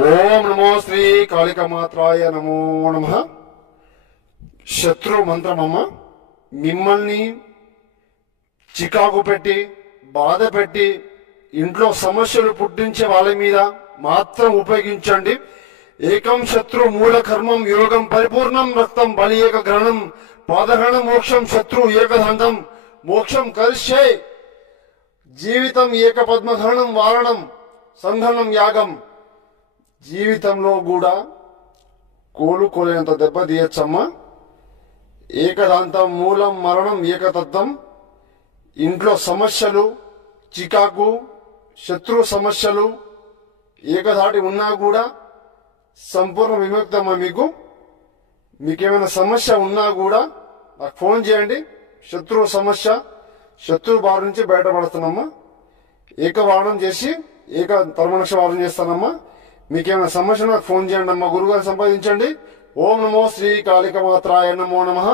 ఓం నమో శ్రీ కాళికామాత్రాయ నమో నమః. శత్రు మంత్రమమ్మ, మిమ్మల్ని చికాకు పెట్టి బాధ పెట్టి ఇంట్లో సమస్యలు పుట్టించే వాళ్ళ మీద మాత్రం ఉపయోగించండి. ఏకం శత్రు మూల కర్మం యోగం పరిపూర్ణం రక్తం బలి ఏక గ్రహణం పాదగ్రహణ మోక్షం శత్రు ఏకదంతం మోక్షం కరిష్యే జీవితం ఏక పద్మగ్రహణం వారణం సంఘనం యాగం. జీవితంలో కూడా కోలుకోలేనంత దెబ్బ తీయచ్చమ్మా. ఏకదాంతం మూలం మరణం ఏకతత్వం. ఇంట్లో సమస్యలు చికాకు శత్రు సమస్యలు ఏకధాటి ఉన్నా కూడా సంపూర్ణ విముక్తమ్మా. మీకేమైనా సమస్య ఉన్నా కూడా నాకు ఫోన్ చేయండి. శత్రు సమస్య శత్రు బారి నుంచి బయటపడుతున్నామ్మా. ఏకవారణం చేసి ఏక తర్మనక్ష వారం చేస్తానమ్మా. మీకేమైనా సమస్య నాకు ఫోన్ చేయండి అమ్మా. గురుగారు సంపాదించండి. ఓం నమో శ్రీ కాళికామాత్రాయ నమో నమః.